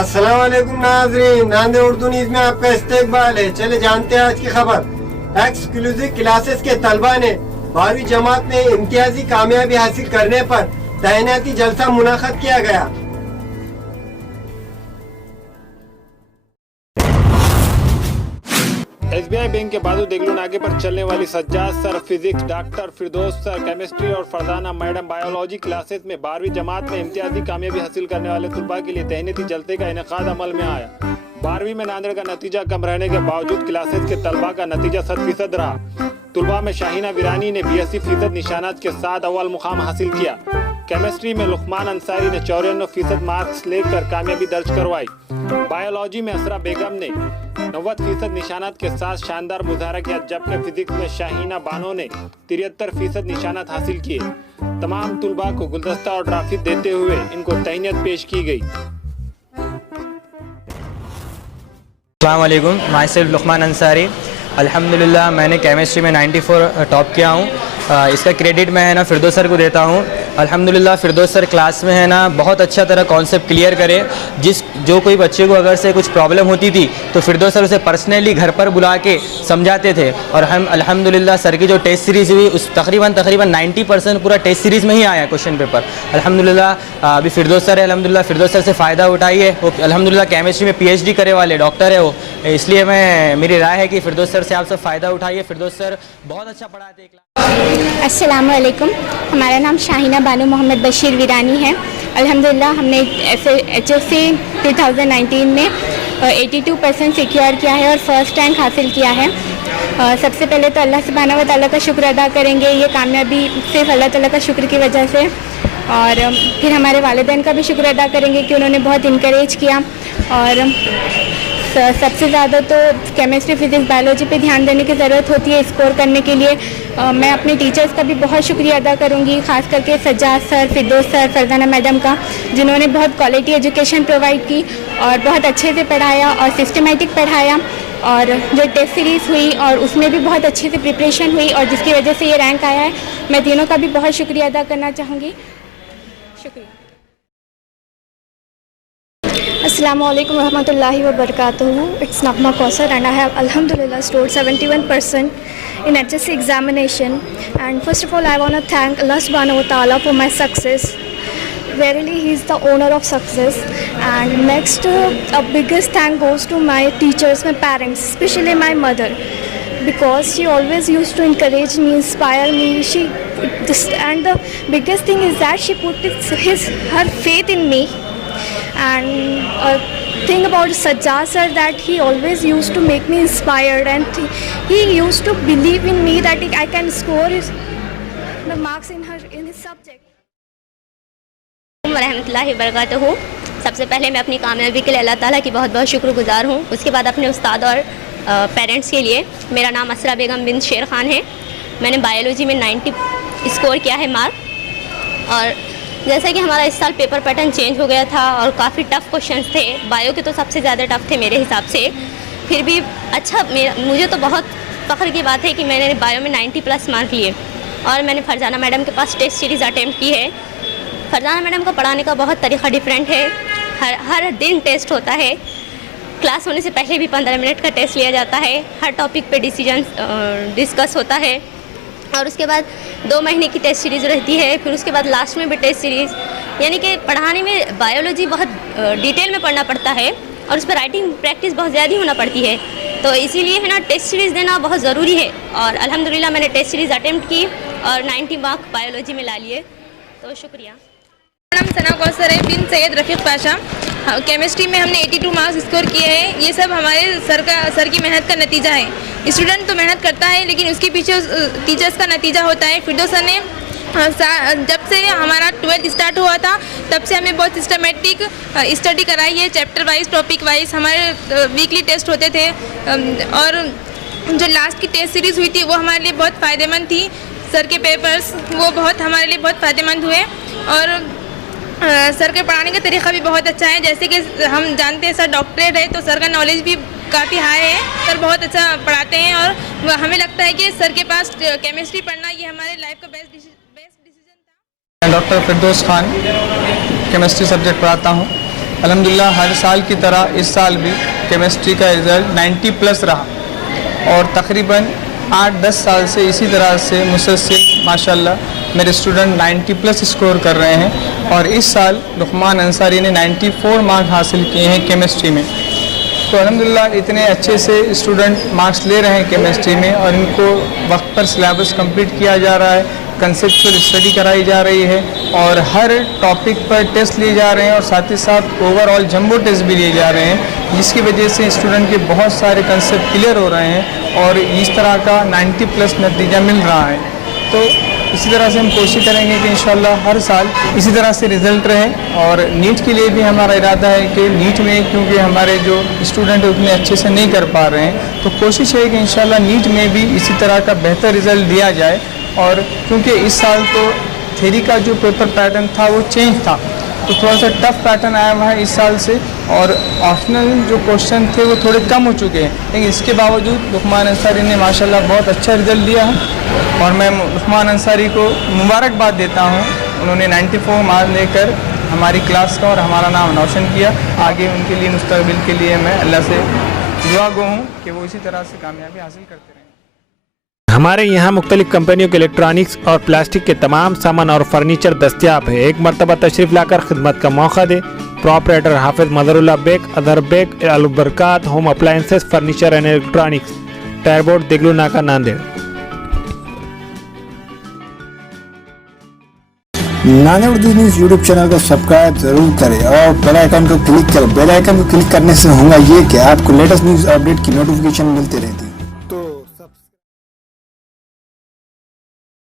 अस्सलाम वालेकुम नाज़रीन, नांदे उर्दू न्यूज़ में आपका इस्तकबाल है। चले जानते हैं आज की खबर। एक्सक्लूसिव क्लासेस के तलबा ने 12वीं जमात में इम्तियाजी कामयाबी हासिल करने पर तैनाती जलसा मुनाक़द किया गया। SBI बैंक के बाजू देगलू नाके पर चलने वाली सज्जाद सर फिजिक्स, डॉक्टर फिरदौस सर केमिस्ट्री और फरजाना मैडम बायोलॉजी क्लासेस में 12वीं जमात में इम्तियाजी कामयाबी हासिल करने वाले तुलबा के लिए तहनीती जलसे का इनेकाद अमल में आया। 12वीं में नांदेड़ का नतीजा कम रहने के बावजूद क्लासेस के तलबा का नतीजा 100% रहा। तुलबा में शाहीना विरानी ने 82% निशानात के साथ अव्वल मुकाम हासिल किया। केमिस्ट्री में लुकमान अंसारी ने 94% मार्क्स लेकर कामयाबी दर्ज करवाई। बायोलॉजी में असरा बेगम ने 90% निशानात के साथ शानदार मुजाहरा किया, जबकि फिजिक्स में शाहीना बानो ने 73% निशानात हासिल किए। तमाम तुलबा को गुलदस्ता और ट्रॉफी देते हुए इनको तहनीत पेश की गई। अस्सलाम वालेकुम, माई सेल्फ लुकमान अंसारी। अल्हम्दुलिल्लाह मैंने केमिस्ट्री में 94 टॉप किया हूँ। इसका क्रेडिट मैं है ना फिरदौस सर को देता हूँ। अल्हम्दुलिल्लाह फिरदौस सर क्लास में है ना बहुत अच्छा तरह कॉन्सेप्ट क्लियर करे। जो कोई बच्चे को अगर से कुछ प्रॉब्लम होती थी तो फिरदौस सर उसे पर्सनली घर पर बुला के समझाते थे। और हम अल्हम्दुलिल्लाह सर की जो टेस्ट सीरीज़ हुई उस तकरीबन 90% पूरा टेस्ट सीरीज़ में ही आया क्वेश्चन पेपर। अल्हम्दुलिल्लाह अभी फिरदौस सर है, अल्हम्दुलिल्लाह फिरदौस सर से फ़ायदा उठाइए। वो अल्हम्दुलिल्लाह केमिस्ट्री में PhD करे वाले डॉक्टर है वो, इसलिए मेरी राय है कि फिरदौस सर से आप सब फ़ायदा उठाइए। फिरदौस सर बहुत अच्छा पढ़ाते हैं। अस्सलाम वालेकुम, हमारा नाम शाहीना बानो मोहम्मद बशीर विरानी है। अल्हम्दुलिल्लाह हमने HSC 2019 में 82% सिक्योर किया है और फर्स्ट रैंक हासिल किया है। सबसे पहले तो अल्लाह सुब्हाना व तआला का शुक्र अदा करेंगे, ये कामयाबी सिर्फ अल्लाह ताला का शुक्र की वजह से। और फिर हमारे वालिदैन का भी शुक्र अदा करेंगे कि उन्होंने बहुत इनकरेज किया। और सबसे ज़्यादा तो केमिस्ट्री, फिज़िक्स, बायोलॉजी पे ध्यान देने की ज़रूरत होती है स्कोर करने के लिए। मैं अपने टीचर्स का भी बहुत शुक्रिया अदा करूँगी, ख़ास करके सज्जाद सर, फिरदौस सर, फरजाना मैडम का, जिन्होंने बहुत क्वालिटी एजुकेशन प्रोवाइड की और बहुत अच्छे से पढ़ाया और सिस्टमेटिक पढ़ाया। और जो टेस्ट सीरीज़ हुई और उसमें भी बहुत अच्छे से प्रिपरेशन हुई और जिसकी वजह से ये रैंक आया है। मैं तीनों का भी बहुत शुक्रिया अदा करना चाहूँगी। शुक्रिया। Assalamu alaikum warahmatullahi wabarakatuh. It's Nagma Kausar and I have alhamdulillah scored 71% in HSC examination. And first of all, I want to thank Allah subhanahu wa ta'ala for my success. Verily, He is the owner of success. And next, a biggest thank goes to my teachers, my parents, especially my mother, because she always used to encourage me, inspire me. And the biggest thing is that she put her faith in me. And a thing about Sajjad sir, that he always used to make me inspired, and he used to believe in me that I can score the marks in his subject. रहमतुल्लाहि बरकातहू। सबसे पहले मैं अपनी कामयाबी के लिए अल्लाह ताला की बहुत बहुत शुक्रगुजार हूँ। उसके बाद अपने उस्ताद और पेरेंट्स के लिए। मेरा नाम असरा बेगम बिन शेर खान है। मैंने बायोलॉजी में 90 स्कोर किया है मार्क। और जैसा कि हमारा इस साल पेपर पैटर्न चेंज हो गया था और काफ़ी टफ़ क्वेश्चंस थे, बायो के तो सबसे ज़्यादा टफ़ थे मेरे हिसाब से। फिर भी अच्छा, मुझे तो बहुत फ़ख्र की बात है कि मैंने बायो में 90+ मार्क लिए। और मैंने फरजाना मैडम के पास टेस्ट सीरीज़ अटैम्प्ट की है। फरजाना मैडम का पढ़ाने का बहुत तरीक़ा डिफरेंट है। हर दिन टेस्ट होता है। क्लास होने से पहले भी 15 मिनट का टेस्ट लिया जाता है। हर टॉपिक पे डिस्कस होता है। और उसके बाद 2 महीने की टेस्ट सीरीज़ रहती है। फिर उसके बाद लास्ट में भी टेस्ट सीरीज़, यानी कि पढ़ाने में बायोलॉजी बहुत डिटेल में पढ़ना पड़ता है और उस पर राइटिंग प्रैक्टिस बहुत ज़्यादा होना पड़ती है। तो इसीलिए है ना टेस्ट सीरीज़ देना बहुत ज़रूरी है। और अल्हम्दुलिल्लाह मैंने टेस्ट सीरीज़ अटैम्प्ट की और 90 मार्क बायोलॉजी में ला लिए। तो शुक्रिया। नाम सना कौसर है बिन सैयद रफ़ीक पाशा। केमिस्ट्री में हमने 82 मार्क्स स्कोर किए हैं। ये सब हमारे सर की मेहनत का नतीजा है। स्टूडेंट तो मेहनत करता है लेकिन उसके पीछे टीचर्स का नतीजा होता है। फिरदौस सर ने जब से हमारा 12th स्टार्ट हुआ था तब से हमें बहुत सिस्टमेटिक स्टडी कराई है। चैप्टर वाइज, टॉपिक वाइज हमारे वीकली टेस्ट होते थे। और जो लास्ट की टेस्ट सीरीज़ हुई थी वो हमारे लिए बहुत फ़ायदेमंद थी। सर के पेपर्स वो बहुत हमारे लिए बहुत फ़ायदेमंद हुए। और सर के पढ़ाने का तरीक़ा भी बहुत अच्छा है। जैसे कि हम जानते हैं सर डॉक्टरेट है तो सर का नॉलेज भी काफ़ी हाई है। सर बहुत अच्छा पढ़ाते हैं और हमें लगता है कि सर के पास केमिस्ट्री पढ़ना ये हमारे लाइफ का बेस्ट डिसीजन था। मैं डॉक्टर फिरदौस खान केमिस्ट्री सब्जेक्ट पढ़ाता हूँ। अल्हम्दुलिल्लाह हर साल की तरह इस साल भी केमिस्ट्री का रिज़ल्ट 90 प्लस रहा और तकरीबन 8-10 साल से इसी तरह से मुसलसल माशाल्लाह मेरे स्टूडेंट 90 प्लस स्कोर कर रहे हैं और इस साल लुकमान अंसारी ने 94 मार्क हासिल किए हैं केमिस्ट्री में। तो अल्हम्दुलिल्लाह इतने अच्छे से स्टूडेंट मार्क्स ले रहे हैं केमिस्ट्री में और इनको वक्त पर सिलेबस कंप्लीट किया जा रहा है, कंसेप्चुअल स्टडी कराई जा रही है और हर टॉपिक पर टेस्ट लिए जा रहे हैं और साथ ही साथ ओवरऑल जंबो टेस्ट भी लिए जा रहे हैं, जिसकी वजह से स्टूडेंट के बहुत सारे कंसेप्ट क्लियर हो रहे हैं और इस तरह का 90 प्लस नतीजा मिल रहा है। तो इसी तरह से हम कोशिश करेंगे कि इंशाल्लाह हर साल इसी तरह से रिज़ल्ट रहे और नीट के लिए भी हमारा इरादा है कि नीट में क्योंकि हमारे जो स्टूडेंट उतने अच्छे से नहीं कर पा रहे हैं तो कोशिश है कि इंशाल्लाह नीट में भी इसी तरह का बेहतर रिज़ल्ट दिया जाए। और क्योंकि इस साल तो थ्योरी का जो पेपर पैटर्न था वो चेंज था तो थोड़ा सा टफ पैटर्न आया हुआ है इस साल से और ऑप्शनल जो क्वेश्चन थे वो थोड़े कम हो चुके हैं, लेकिन इसके बावजूद लुकमान अंसारी ने माशाल्लाह बहुत अच्छा रिज़ल्ट दिया है और मैं लुकमान अंसारी को मुबारकबाद देता हूँ। उन्होंने 94 मार्क्स लेकर हमारी क्लास का और हमारा नाम रोशन किया। आगे उनके लिए मुस्तकबिल के लिए मैं अल्लाह से दुआ गो हूँ कि वो इसी तरह से कामयाबी हासिल करते रहें। हमारे यहाँ मुख्तलिफ कंपनियों के इलेक्ट्रॉनिक्स और प्लास्टिक के तमाम सामान और फर्नीचर दस्तियाब है। एक मरतबा तशरीफ़ लाकर खिदमत का मौका दे। प्रॉपरेटर हाफिज मदरुल्लाह बेग, अदर Baig, Albarkat home appliances, furniture and electronics, टायरबोर्ड, Deglur Naka, Nanded. Nanded Urdu news YouTube channel को सब्सक्राइब जरूर करें और बेल आइकन को क्लिक करें। बेल आइकन को क्लिक करने से होगा ये कि आपको लेटेस्ट न्यूज़ अपडेट की नोटिफिकेशन मिलती रहती है।